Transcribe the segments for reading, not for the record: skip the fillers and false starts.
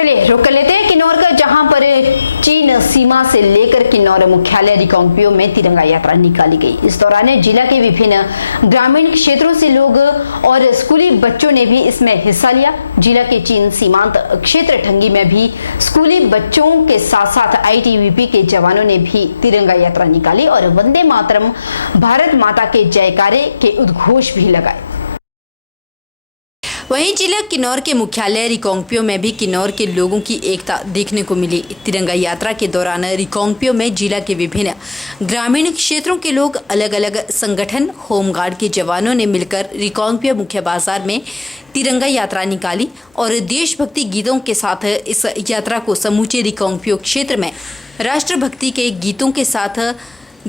चलिए रुक कर लेते हैं किन्नौर का, जहां पर चीन सीमा से लेकर किन्नौर मुख्यालय रिकांगपिओ में तिरंगा यात्रा निकाली गई। इस दौरान जिला के विभिन्न ग्रामीण क्षेत्रों से लोग और स्कूली बच्चों ने भी इसमें हिस्सा लिया। जिला के चीन सीमांत क्षेत्र ठंगी में भी स्कूली बच्चों के साथ साथ आईटीबीपी के जवानों ने भी तिरंगा यात्रा निकाली और वंदे मातरम, भारत माता के जयकारे के उद्घोष भी लगाए। वहीं जिला किन्नौर के मुख्यालय रिकांगपिओ में भी किन्नौर के लोगों की एकता देखने को मिली। तिरंगा यात्रा के दौरान रिकांगपिओ में जिला के विभिन्न ग्रामीण क्षेत्रों के लोग, अलग अलग संगठन, होमगार्ड के जवानों ने मिलकर रिकांगपिओ मुख्य बाजार में तिरंगा यात्रा निकाली और देशभक्ति गीतों के साथ इस यात्रा को समूचे रिकांगपिओ क्षेत्र में राष्ट्रभक्ति के गीतों के साथ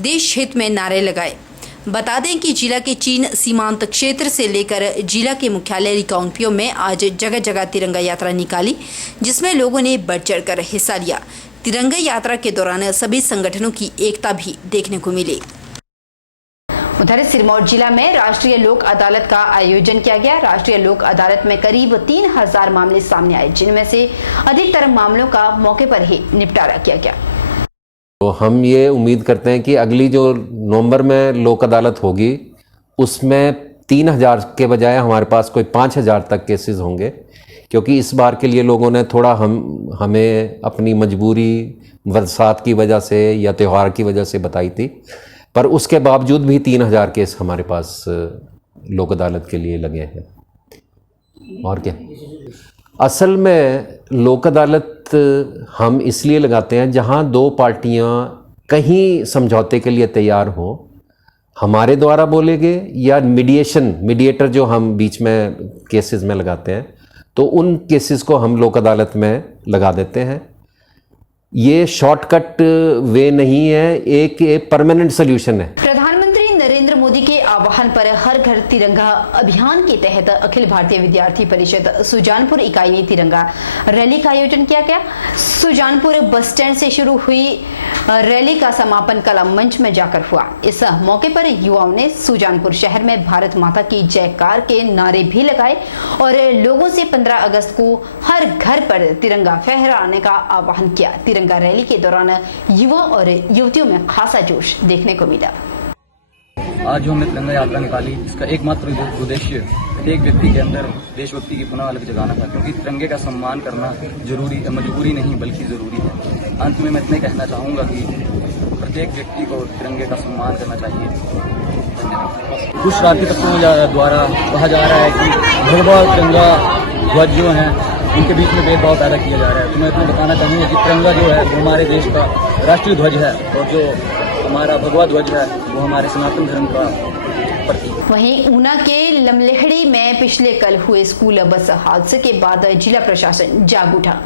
देश हित में नारे लगाए। बता दें कि जिला के चीन सीमांत क्षेत्र से लेकर जिला के मुख्यालय रिकांगपिओ में आज जगह जगह तिरंगा यात्रा निकाली, जिसमें लोगों ने बढ़ चढ़कर हिस्सा लिया। तिरंगा यात्रा के दौरान सभी संगठनों की एकता भी देखने को मिली। उधर सिरमौर जिला में राष्ट्रीय लोक अदालत का आयोजन किया गया। राष्ट्रीय लोक अदालत में करीब 3000 मामले सामने आए, जिनमें से अधिकतर मामलों का मौके पर ही निपटारा किया गया। तो हम ये उम्मीद करते हैं कि अगली जो नवंबर में लोक अदालत होगी उसमें 3000 के बजाय हमारे पास कोई 5000 तक केसेस होंगे, क्योंकि इस बार के लिए लोगों ने थोड़ा हमें अपनी मजबूरी बरसात की वजह से या त्यौहार की वजह से बताई थी, पर उसके बावजूद भी 3000 केस हमारे पास लोक अदालत के लिए लगे हैं। और क्या, असल में लोक अदालत हम इसलिए लगाते हैं जहां दो पार्टियां कहीं समझौते के लिए तैयार हो, हमारे द्वारा बोले गए या मीडिएटर जो हम बीच में केसेस में लगाते हैं, तो उन केसेस को हम लोक अदालत में लगा देते हैं। ये शॉर्टकट वे नहीं है, एक परमानेंट सोल्यूशन है। प्रधानमंत्री नरेंद्र मोदी के आह्वान पर हर घर तिरंगा अभियान के तहत अखिल भारतीय विद्यार्थी परिषद सुजानपुर इकाई ने तिरंगा रैली का आयोजन किया गया। सुजानपुर बस स्टैंड से शुरू हुई रैली का समापन कला मंच में जाकर हुआ। इस मौके पर युवाओं ने सुजानपुर शहर में भारत माता की जयकार के नारे भी लगाए और लोगों से 15 अगस्त को हर घर पर तिरंगा फहराने का आह्वान किया। तिरंगा रैली के दौरान युवा और युवतियों में खासा जोश देखने को मिला। आज जो हमने तिरंगा यात्रा निकाली, इसका एकमात्र उद्देश्य प्रत्येक व्यक्ति के अंदर देशभक्ति की पुनः अलग जगाना था, क्योंकि तिरंगे का सम्मान करना जरूरी, मजबूरी नहीं बल्कि जरूरी है। अंत में मैं इतना कहना चाहूँगा कि प्रत्येक व्यक्ति को तिरंगे का सम्मान करना चाहिए। कुछ राजनीतिक तत्वों द्वारा कहा जा रहा है कि भगवा तिरंगा ध्वज जो है उनके बीच में भेदभाव पैदा किया जा रहा है। तो मैं इतना बताना चाहूँगा कि तिरंगा जो है वो हमारे देश का राष्ट्रीय ध्वज है और जो हमारा भगवा ध्वज है वो हमारे सनातन धर्म का प्रतीक। वहीं ऊना के लमलेहड़ी में पिछले कल हुए स्कूल बस हादसे के बाद जिला प्रशासन जाग उठा।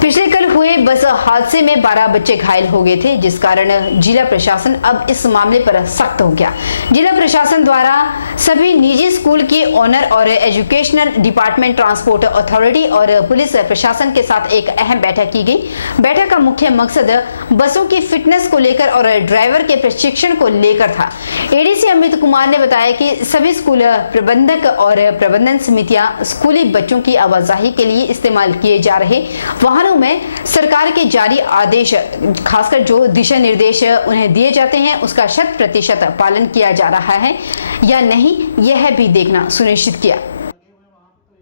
पिछले कल हुए बस हादसे में 12 बच्चे घायल हो गए थे, जिस कारण जिला प्रशासन अब इस मामले पर सख्त हो गया। जिला प्रशासन द्वारा सभी निजी स्कूल के ओनर और एजुकेशनल डिपार्टमेंट, ट्रांसपोर्ट अथॉरिटी और पुलिस प्रशासन के साथ एक अहम बैठक की गई। बैठक का मुख्य मकसद बसों की फिटनेस को लेकर और ड्राइवर के प्रशिक्षण को लेकर था। एडीसी अमित कुमार ने बताया कि सभी स्कूल प्रबंधक और प्रबंधन समितियां स्कूली बच्चों की आवाजाही के लिए इस्तेमाल किए जा रहे वाहनों में सरकार के जारी आदेश, खासकर जो दिशा निर्देश उन्हें दिए जाते हैं, उसका 100% पालन किया जा रहा है या नहीं, यह भी देखना सुनिश्चित किया।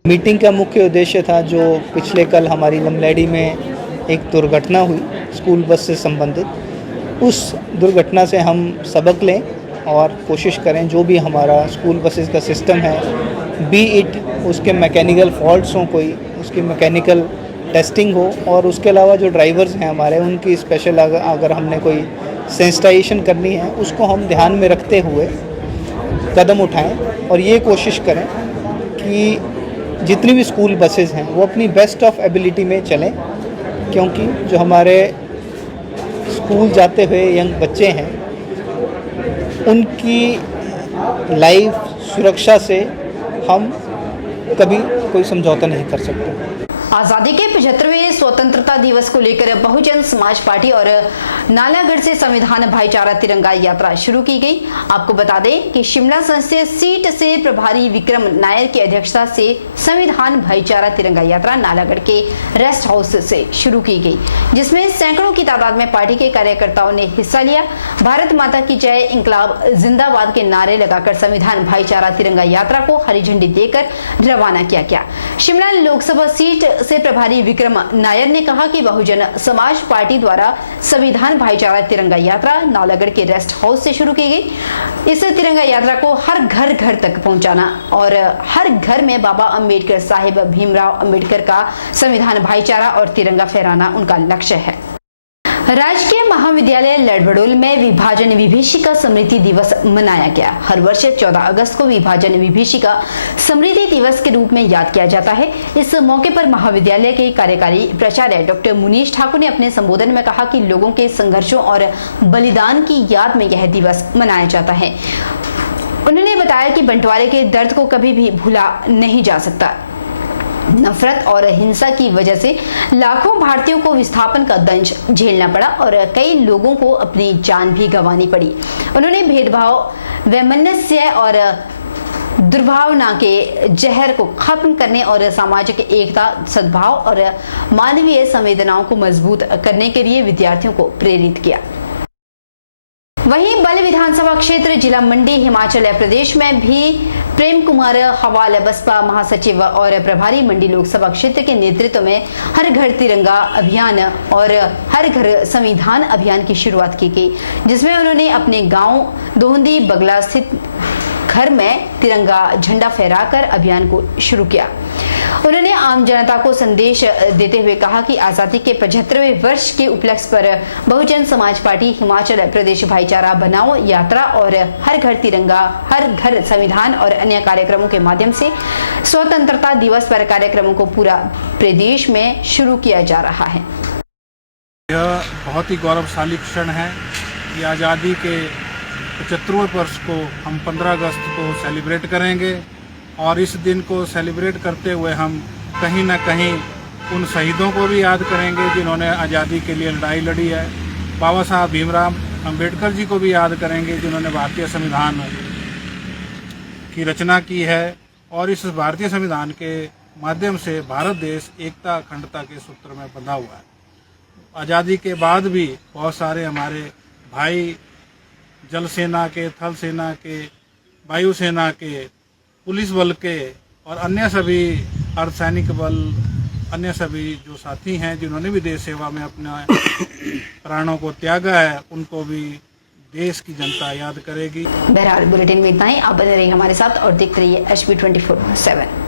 मीटिंग का मुख्य उद्देश्य था जो पिछले कल हमारी लमलेहड़ी में एक दुर्घटना हुई स्कूल बस से संबंधित, उस दुर्घटना से हम सबक लें और कोशिश करें जो भी हमारा स्कूल बसेस का सिस्टम है, बी इट उसके मैकेनिकल फॉल्ट्स हों, कोई उसकी मैकेनिकल टेस्टिंग हो, और उसके अलावा जो ड्राइवर्स हैं हमारे उनकी स्पेशल अगर हमने कोई सेंसिटाइजेशन करनी है उसको हम ध्यान में रखते हुए कदम उठाएं और ये कोशिश करें कि जितनी भी स्कूल बसेस हैं वो अपनी बेस्ट ऑफ एबिलिटी में चलें, क्योंकि जो हमारे स्कूल जाते हुए यंग बच्चे हैं उनकी लाइफ सुरक्षा से हम कभी कोई समझौता नहीं कर सकते। आजादी के 75वें स्वतंत्रता दिवस को लेकर बहुजन समाज पार्टी और नालागढ़ से संविधान भाईचारा तिरंगा यात्रा शुरू की गई। आपको बता दें कि शिमला संसदीय सीट से प्रभारी विक्रम नायर की अध्यक्षता से संविधान भाईचारा तिरंगा यात्रा नालागढ़ के रेस्ट हाउस से शुरू की गई, जिसमें सैकड़ों की तादाद में पार्टी के कार्यकर्ताओं ने हिस्सा लिया। भारत माता की जय, इंकलाब जिंदाबाद के नारे लगाकर संविधान भाईचारा तिरंगा यात्रा को हरी झंडी देकर रवाना किया गया। शिमला लोकसभा सीट से प्रभारी विक्रम नायर ने कहा कि बहुजन समाज पार्टी द्वारा संविधान भाईचारा तिरंगा यात्रा नालागढ़ के रेस्ट हाउस से शुरू की गई। इस तिरंगा यात्रा को हर घर घर तक पहुंचाना और हर घर में बाबा अंबेडकर साहिब भीमराव अंबेडकर का संविधान भाईचारा और तिरंगा फहराना उनका लक्ष्य है। राजकीय महाविद्यालय लड़भड़ोल में विभाजन विभीषिका स्मृति दिवस मनाया गया। हर वर्ष 14 अगस्त को विभाजन विभीषिका स्मृति दिवस के रूप में याद किया जाता है। इस मौके पर महाविद्यालय के कार्यकारी प्राचार्य डॉक्टर मुनीश ठाकुर ने अपने संबोधन में कहा कि लोगों के संघर्षों और बलिदान की याद में यह दिवस मनाया जाता है। उन्होंने बताया कि बंटवारे के दर्द को कभी भी भूला नहीं जा सकता। नफरत और हिंसा की वजह से लाखों भारतीयों को विस्थापन का दंश झेलना पड़ा और कई लोगों को अपनी जान भी गंवानी पड़ी। उन्होंने भेदभाव, वैमनस्य और दुर्भावना के जहर को खत्म करने और सामाजिक एकता, सद्भाव और मानवीय संवेदनाओं को मजबूत करने के लिए विद्यार्थियों को प्रेरित किया। वहीं बल विधानसभा क्षेत्र जिला मंडी हिमाचल प्रदेश में भी प्रेम कुमार हवाल बसपा महासचिव और प्रभारी मंडी लोकसभा क्षेत्र के नेतृत्व में हर घर तिरंगा अभियान और हर घर संविधान अभियान की शुरुआत की गई, जिसमें उन्होंने अपने गांव दोहंदी बगला स्थित घर में तिरंगा झंडा फहराकर अभियान को शुरू किया। उन्होंने आम जनता को संदेश देते हुए कहा कि आजादी के 75वें वर्ष के उपलक्ष्य पर बहुजन समाज पार्टी हिमाचल प्रदेश भाईचारा बनाओ यात्रा और हर घर तिरंगा, हर घर संविधान और अन्य कार्यक्रमों के माध्यम से स्वतंत्रता दिवस पर कार्यक्रमों को पूरा प्रदेश में शुरू किया जा रहा है। यह बहुत ही गौरवशाली क्षण है कि आज़ादी के 75वें वर्ष को हम 15 अगस्त को सेलिब्रेट करेंगे और इस दिन को सेलिब्रेट करते हुए हम कहीं ना कहीं उन शहीदों को भी याद करेंगे जिन्होंने आज़ादी के लिए लड़ाई लड़ी है। बाबा साहब भीमराव अंबेडकर जी को भी याद करेंगे जिन्होंने भारतीय संविधान की रचना की है और इस भारतीय संविधान के माध्यम से भारत देश एकता अखंडता के सूत्र में बंधा हुआ है। आज़ादी के बाद भी बहुत सारे हमारे भाई जल सेना के, थल सेना के, वायु सेना के, पुलिस बल के और अन्य सभी अर्धसैनिक बल, अन्य सभी जो साथी हैं जिन्होंने भी देश सेवा में अपने प्राणों को त्यागा है, उनको भी देश की जनता याद करेगी। बहरहाल बुलेटिन में इतना ही। आप बने रहिए हमारे साथ और देखते रहिए HB 24/7।